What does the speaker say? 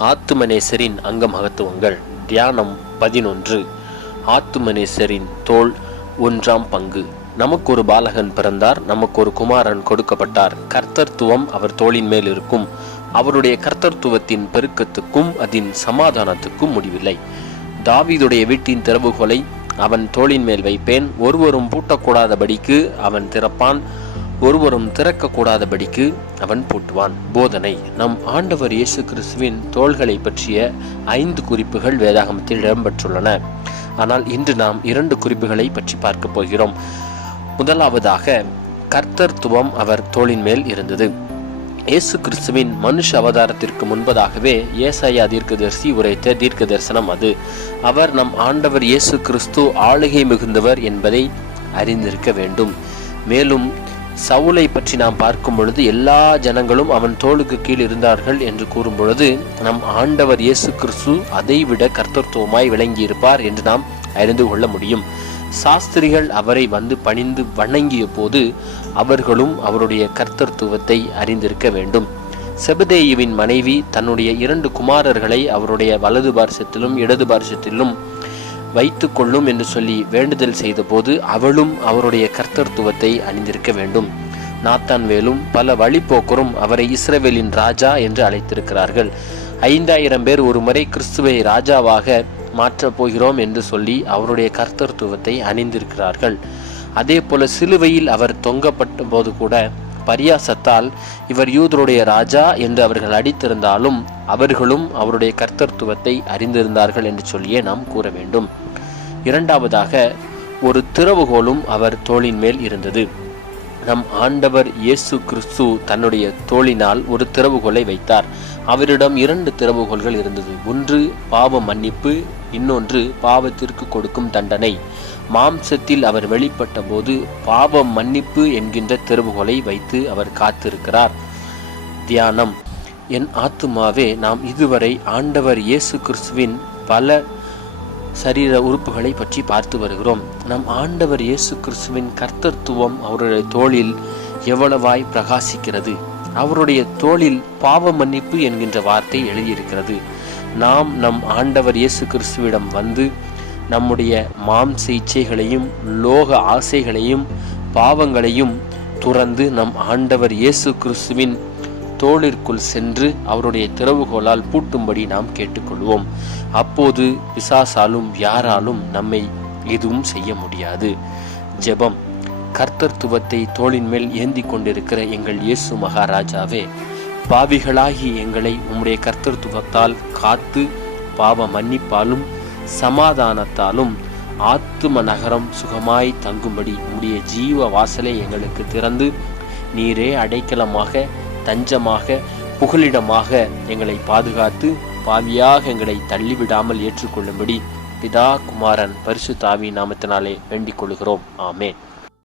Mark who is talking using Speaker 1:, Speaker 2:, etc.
Speaker 1: ஆத்துமனேசரின் அங்க மகத்துவங்கள் தியானம் பதினொன்று. ஆத்துமனேசரின் தோல் ஒன்றாம் பங்கு. நமக்கு ஒரு பாலகன் பிறந்தார் நமக்கு ஒரு குமாரன் கொடுக்கப்பட்டார். கர்த்தர்த்துவம் அவர் தோளின் மேல் இருக்கும். அவருடைய கர்த்தர்த்துவத்தின் பெருக்கத்துக்கும் அதன் சமாதானத்துக்கும் முடிவில்லை. தாவிதுடைய வீட்டின் திறவுகோலை அவன் தோளின் மேல் வைப்பேன். ஒருவரும் பூட்டக்கூடாதபடிக்கு அவன் திறப்பான். ஒருவரும் திறக்கக்கூடாதபடிக்கு அவன் பூட்டுவான். போதனை. நம் ஆண்டவர் இயேசு கிறிஸ்துவின் தோள்களை பற்றிய ஐந்து குறிப்புகள் வேதாகமத்தில் இடம்பெற்றுள்ளன. ஆனால் இன்று நாம் இரண்டு குறிப்புகளை பற்றி பார்க்க போகிறோம். முதலாவதாக கர்த்தர்த்துவம் அவர் தோளின் மேல் இருந்தது. இயேசு கிறிஸ்துவின் மனுஷ அவதாரத்திற்கு முன்பதாகவே ஏசாயா தீர்க்கதரிசி உரைத்த தீர்க்க தரிசனம் அது. அவர் நம் ஆண்டவர் இயேசு கிறிஸ்து ஆளுகை மிகுந்தவர் என்பதை அறிந்திருக்க வேண்டும். மேலும் சவுலை பற்றி நாம் பார்க்கும் பொழுது எல்லா ஜனங்களும் அவன் தோளுக்கு கீழ் இருந்தார்கள் என்று கூறும் பொழுது நம் ஆண்டவர் இயேசு கிறிஸ்து அதைவிட கர்த்தத்துவமாய் விளங்கியிருப்பார் என்று நாம் அறிந்து கொள்ள முடியும். சாஸ்திரிகள் அவரை வந்து பணிந்து வணங்கிய போது அவர்களும் அவருடைய கர்த்தத்துவத்தை அறிந்திருக்க வேண்டும். செபதேயுவின் மனைவி தன்னுடைய இரண்டு குமாரர்களை அவருடைய வலது பார்சத்திலும் இடது பார்சத்திலும் வைத்து கொள்ளும் என்று சொல்லி வேண்டுதல் செய்தபோது அவளும் அவருடைய கர்த்தர்த்துவத்தை அணிந்திருக்க வேண்டும். நாத்தான் வேலும் பல வழிப்போக்கரும் அவரை இஸ்ரவேலின் ராஜா என்று அழைத்திருக்கிறார்கள். ஐந்தாயிரம் பேர் ஒரு முறை கிறிஸ்துவை ராஜாவாக மாற்றப் போகிறோம் என்று சொல்லி அவருடைய கர்த்தர்த்துவத்தை அணிந்திருக்கிறார்கள். அதே போல சிலுவையில் அவர் தொங்கப்பட்ட போது கூட பரியாசத்தால் இவர் யூதருடைய ராஜா என்று அவர்கள் அடித்திருந்தாலும் அவர்களும் அவருடைய கர்த்தத்துவத்தை அறிந்திருந்தார்கள் என்று சொல்லியே நாம் கூற வேண்டும். இரண்டாவதாக ஒரு திறவுகோலும் அவர் தோளின் மேல் இருந்தது. நம் ஆண்டவர் இயேசு கிறிஸ்து தன்னுடைய தோளினால் ஒரு திறவுகோலை வைத்தார். அவரிடம் இரண்டு திறவுகோல்கள் இருந்தது. ஒன்று பாவ மன்னிப்பு இன்னொன்று பாவத்திற்கு கொடுக்கும் தண்டனை. மாம்சத்தில் அவர் வெளிப்பட்ட போது பாவ மன்னிப்பு என்கின்ற திறவுகோலை வைத்து அவர் காத்திருக்கிறார். தியானம். என் ஆத்துமாவே நாம் இதுவரை ஆண்டவர் இயேசு கிறிஸ்துவின் பல சரீர உறுப்புகளை பற்றி பார்த்து வருகிறோம். நம் ஆண்டவர் இயேசு கிறிஸ்துவின் கர்த்தத்துவம் அவருடைய தோளில் எவ்வளவாய் பிரகாசிக்கிறது. அவருடைய தோளில் பாவ மன்னிப்பு என்கின்ற வார்த்தை எழுதியிருக்கிறது. நாம் நம் ஆண்டவர் இயேசு கிறிஸ்துவிடம் வந்து நம்முடைய மாம்ச இச்சைகளையும் லோக ஆசைகளையும் பாவங்களையும் துறந்து நம் ஆண்டவர் இயேசு கிறிஸ்துவின் தோளிற்குள் சென்று அவருடைய திறவுகோலால் பூட்டும்படி நாம் கேட்டுக்கொள்வோம். அப்போது பிசாசாலும் யாராலும் நம்மை எதுவும் செய்ய முடியாது. ஜெபம். கர்த்தர்த்துவத்தை தோளின் மேல் ஏந்தி கொண்டிருக்கிற எங்கள் இயேசு மகாராஜாவே பாவிகளாகி எங்களை உம்முடைய கர்த்தர்த்துவத்தால் காத்து பாவ மன்னிப்பாலும் சமாதானத்தாலும் ஆத்தும நகரம் சுகமாய் தங்கும்படி உம்முடைய ஜீவ வாசலை எங்களுக்கு திறந்து நீரே அடைக்கலமாக தஞ்சமாக புகலிடமாக எங்களை பாதுகாத்து பாவியாக எங்களை தள்ளிவிடாமல் ஏற்றுக்கொள்ளும்படி பிதா குமாரன் பரிசு தாவி நாமத்தினாலே வேண்டிக் கொள்கிறோம். ஆமேன்.